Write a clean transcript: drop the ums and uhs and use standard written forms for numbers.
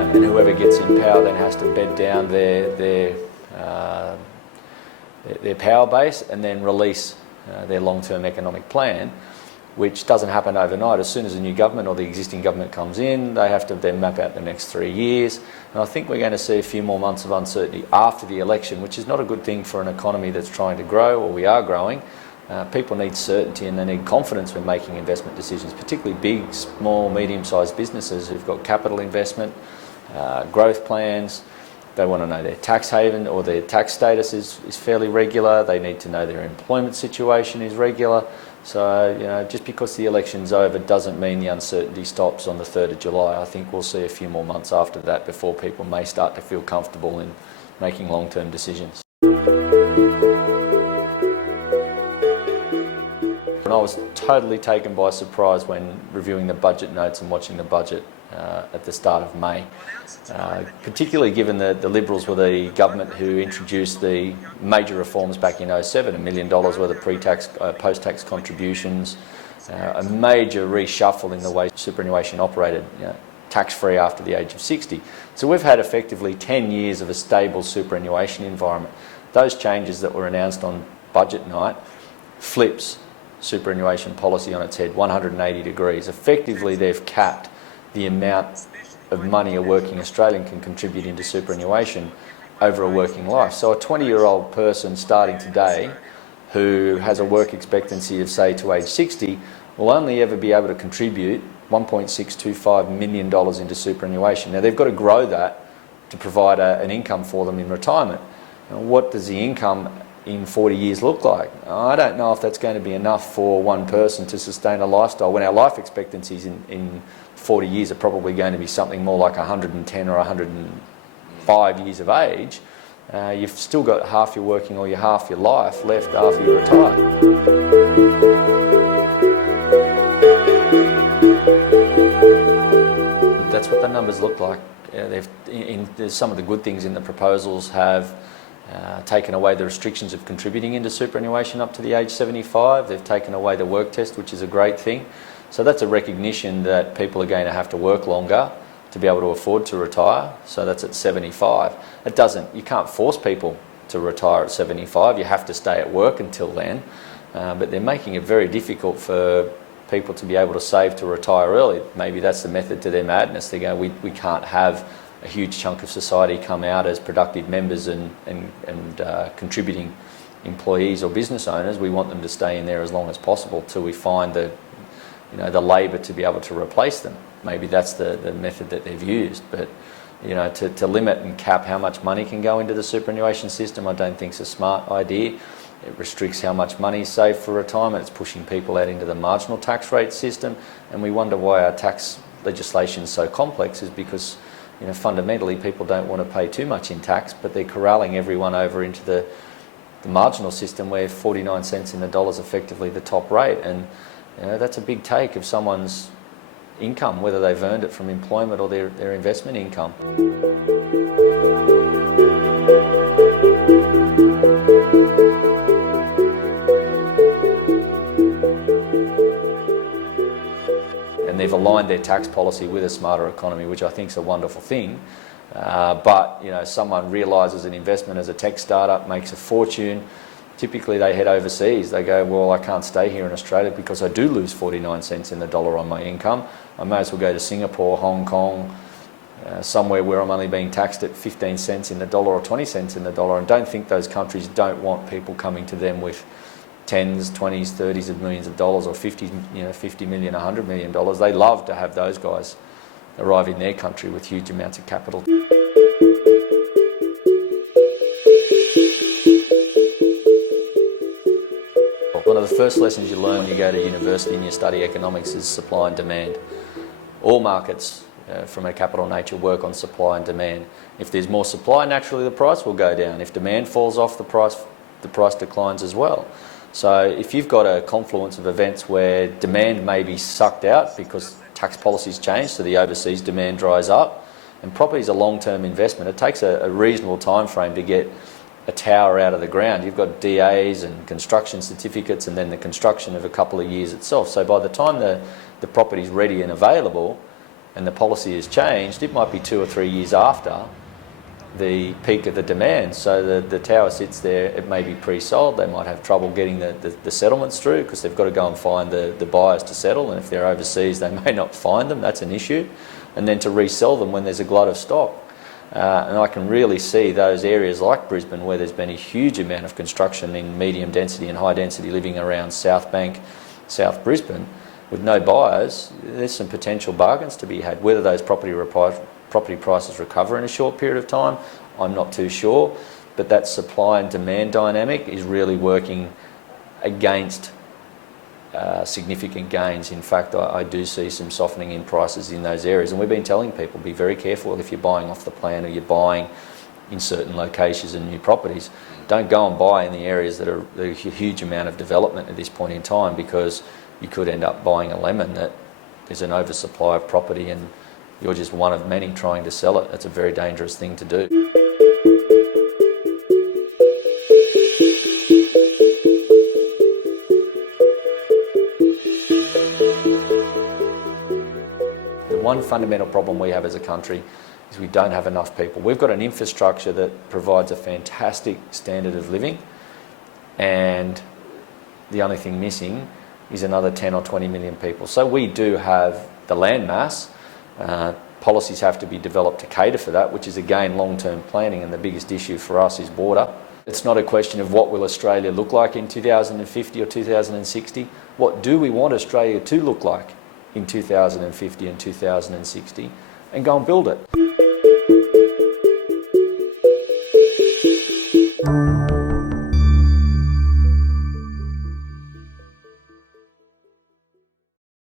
and whoever gets in power then has to bed down their power base and then release their long-term economic plan, which doesn't happen overnight. As soon as a new government or the existing government comes in, they have to then map out the next 3 years. And I think we're going to see a few more months of uncertainty after the election, which is not a good thing for an economy that's trying to grow, or we are growing. People need certainty and they need confidence when making investment decisions, particularly big, small, medium-sized businesses who've got capital investment, growth plans. They want to know their tax haven or their tax status is fairly regular. They need to know their employment situation is regular. So, you know, just because the election's over doesn't mean the uncertainty stops on the 3rd of July. I think we'll see a few more months after that before people may start to feel comfortable in making long-term decisions. And I was totally taken by surprise when reviewing the budget notes and watching the budget at the start of May, particularly given that the Liberals were the government who introduced the major reforms back in 2007, $1 million worth of pre-tax, post-tax contributions, a major reshuffle in the way superannuation operated, you know, tax-free after the age of 60. So we've had effectively 10 years of a stable superannuation environment. Those changes that were announced on budget night flips superannuation policy on its head 180 degrees. Effectively, they've capped the amount of money a working Australian can contribute into superannuation over a working life. So a 20-year-old person starting today who has a work expectancy of, say, to age 60 will only ever be able to contribute $1.625 million into superannuation. Now, they've got to grow that to provide an income for them in retirement. Now, what does the income in 40 years look like? I don't know if that's going to be enough for one person to sustain a lifestyle when our life expectancies in 40 years are probably going to be something more like 110 or 105 years of age. You've still got half your working or half your life left after you retire. That's what the numbers look like. There's some of the good things in the proposals have taken away the restrictions of contributing into superannuation up to the age 75. They've taken away the work test, which is a great thing. So that's a recognition that people are going to have to work longer to be able to afford to retire. So that's at 75. You can't force people to retire at 75. You have to stay at work until then. But they're making it very difficult for people to be able to save to retire early. Maybe that's the method to their madness. They go, we can't have a huge chunk of society come out as productive members and contributing employees or business owners. We want them to stay in there as long as possible till we find the labour to be able to replace them. Maybe that's the method that they've used. But to limit and cap how much money can go into the superannuation system, I don't think is a smart idea. It restricts how much money is saved for retirement. It's pushing people out into the marginal tax rate system. And we wonder why our tax legislation is so complex, is because fundamentally people don't want to pay too much in tax, but they're corralling everyone over into the marginal system where 49 cents in the dollar is effectively the top rate. And that's a big take of someone's income, whether they've earned it from employment or their investment income. And they've aligned their tax policy with a smarter economy, which I think is a wonderful thing. But someone realises an investment as a tech startup makes a fortune. Typically they head overseas. They go, well, I can't stay here in Australia because I do lose 49 cents in the dollar on my income. I may as well go to Singapore, Hong Kong, somewhere where I'm only being taxed at 15 cents in the dollar or 20 cents in the dollar. And don't think those countries don't want people coming to them with 10s, 20s, 30s of millions of dollars, or 50 million, $100 million. They love to have those guys arrive in their country with huge amounts of capital. One of the first lessons you learn when you go to university and you study economics is supply and demand. All markets from a capital nature work on supply and demand. If there's more supply, naturally the price will go down. If demand falls off, the price declines as well. So if you've got a confluence of events where demand may be sucked out because tax policies change, so the overseas demand dries up, and property is a long-term investment, it takes a reasonable time frame to get a tower out of the ground. You've got DAs and construction certificates and then the construction of a couple of years itself. So by the time the property's ready and available, and the policy has changed, it might be 2 or 3 years after the peak of the demand. So the tower sits there, it may be pre-sold, they might have trouble getting the settlements through because they've got to go and find the buyers to settle, and if they're overseas they may not find them, that's an issue. And then to resell them when there's a glut of stock. And I can really see those areas like Brisbane where there's been a huge amount of construction in medium density and high density living around South Bank, South Brisbane, with no buyers, there's some potential bargains to be had. Whether those property prices recover in a short period of time, I'm not too sure, but that supply and demand dynamic is really working against significant gains. In fact, I do see some softening in prices in those areas, and we've been telling people, be very careful if you're buying off the plan or you're buying in certain locations and new properties. Don't go and buy in the areas that are a huge amount of development at this point in time, because you could end up buying a lemon that there's an oversupply of property and you're just one of many trying to sell it. That's a very dangerous thing to do. The one fundamental problem we have as a country is we don't have enough people. We've got an infrastructure that provides a fantastic standard of living, and the only thing missing is another 10 or 20 million people. So we do have the land mass. Policies have to be developed to cater for that, which is again long-term planning, and the biggest issue for us is water. It's not a question of what will Australia look like in 2050 or 2060. What do we want Australia to look like in 2050 and 2060, and go and build it.